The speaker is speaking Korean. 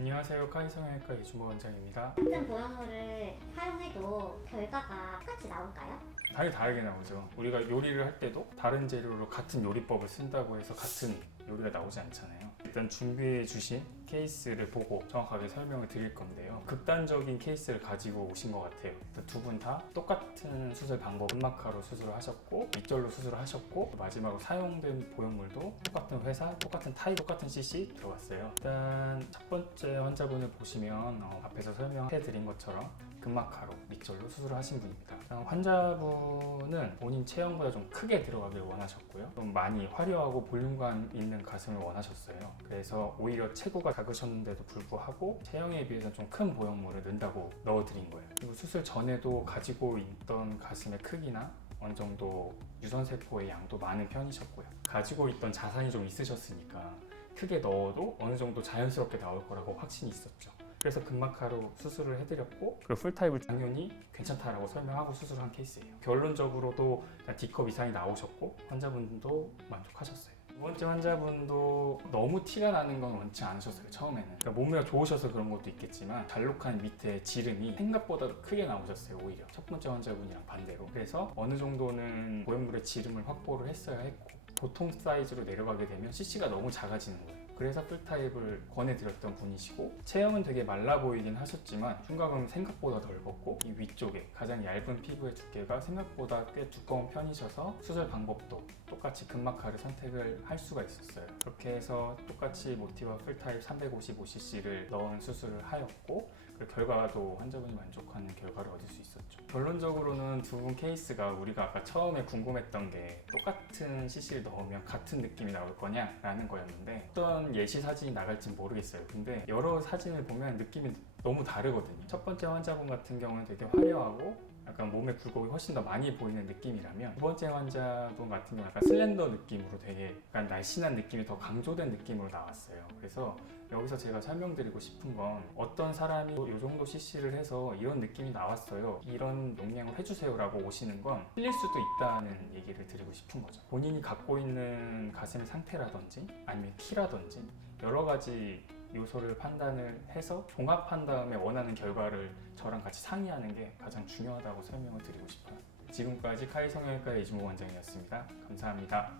안녕하세요. 카이성형외과 이준모 원장입니다. 같은 보형물을 사용해도 결과가 똑같이 나올까요? 당연히 다르게 나오죠. 우리가 요리를 할 때도 다른 재료로 같은 요리법을 쓴다고 해서 같은 요리가 나오지 않잖아요. 일단 준비해 주신 케이스를 보고 정확하게 설명을 드릴 건데요. 극단적인 케이스를 가지고 오신 것 같아요. 두 분 다 똑같은 수술 방법, 근막하로 수술을 하셨고 밑절로 수술을 하셨고 마지막으로 사용된 보형물도 똑같은 회사, 똑같은 타입, 똑같은 cc 들어갔어요. 일단 첫 번째 환자분을 보시면 앞에서 설명해 드린 것처럼 근막하로 밑절로 수술을 하신 분입니다. 환자분은 본인 체형보다 좀 크게 들어가길 원하셨고요. 좀 많이 화려하고 볼륨감 있는 가슴을 원하셨어요. 그래서 오히려 체구가 작으셨는데도 불구하고 체형에 비해서 좀 큰 보형물을 넣는다고 넣어드린 거예요. 그리고 수술 전에도 가지고 있던 가슴의 크기나 어느 정도 유선세포의 양도 많은 편이셨고요. 가지고 있던 자산이 좀 있으셨으니까 크게 넣어도 어느 정도 자연스럽게 나올 거라고 확신이 있었죠. 그래서 근막하로 수술을 해드렸고, 그리고 풀타입을 당연히 괜찮다라고 설명하고 수술한 케이스예요. 결론적으로도 D컵 이상이 나오셨고 환자분도 만족하셨어요. 두 번째 환자분도 너무 티가 나는 건 원치 않으셨어요. 처음에는. 그러니까 몸매가 좋으셔서 그런 것도 있겠지만 잘록한 밑에 지름이 생각보다 크게 나오셨어요. 오히려 첫 번째 환자분이랑 반대로. 그래서 어느 정도는 보형물의 지름을 확보를 했어야 했고, 보통 사이즈로 내려가게 되면 CC가 너무 작아지는 거예요. 그래서 풀타입을 권해드렸던 분이시고, 체형은 되게 말라 보이긴 하셨지만 흉곽은 생각보다 덜 걷고, 이 위쪽에 가장 얇은 피부의 두께가 생각보다 꽤 두꺼운 편이셔서 수술 방법도 똑같이 근막하를 선택을 할 수가 있었어요. 그렇게 해서 똑같이 모티바 풀타입 355cc를 넣은 수술을 하였고, 그 결과도 환자분이 만족하는 결과를 얻을 수 있었죠. 결론적으로는 두 분 케이스가 우리가 아까 처음에 궁금했던 게 똑같은 CC를 넣으면 같은 느낌이 나올 거냐라는 거였는데, 어떤 예시 사진이 나갈지 모르겠어요. 근데 여러 사진을 보면 느낌이 너무 다르거든요. 첫 번째 환자분 같은 경우는 되게 화려하고 약간 몸의 굴곡이 훨씬 더 많이 보이는 느낌이라면, 두 번째 환자분 같은 경우는 약간 슬렌더 느낌으로 되게 약간 날씬한 느낌이 더 강조된 느낌으로 나왔어요. 그래서 여기서 제가 설명드리고 싶은 건, 어떤 사람이 이 정도 CC를 해서 이런 느낌이 나왔어요, 이런 용량을 해주세요 라고 오시는 건 틀릴 수도 있다는 얘기를 드리고 싶은 거죠. 본인이 갖고 있는 가슴의 상태라든지 아니면 키라든지 여러 가지 요소를 판단을 해서 종합한 다음에 원하는 결과를 저랑 같이 상의하는 게 가장 중요하다고 설명을 드리고 싶어요. 지금까지 카이성형외과의 이준모 원장이었습니다. 감사합니다.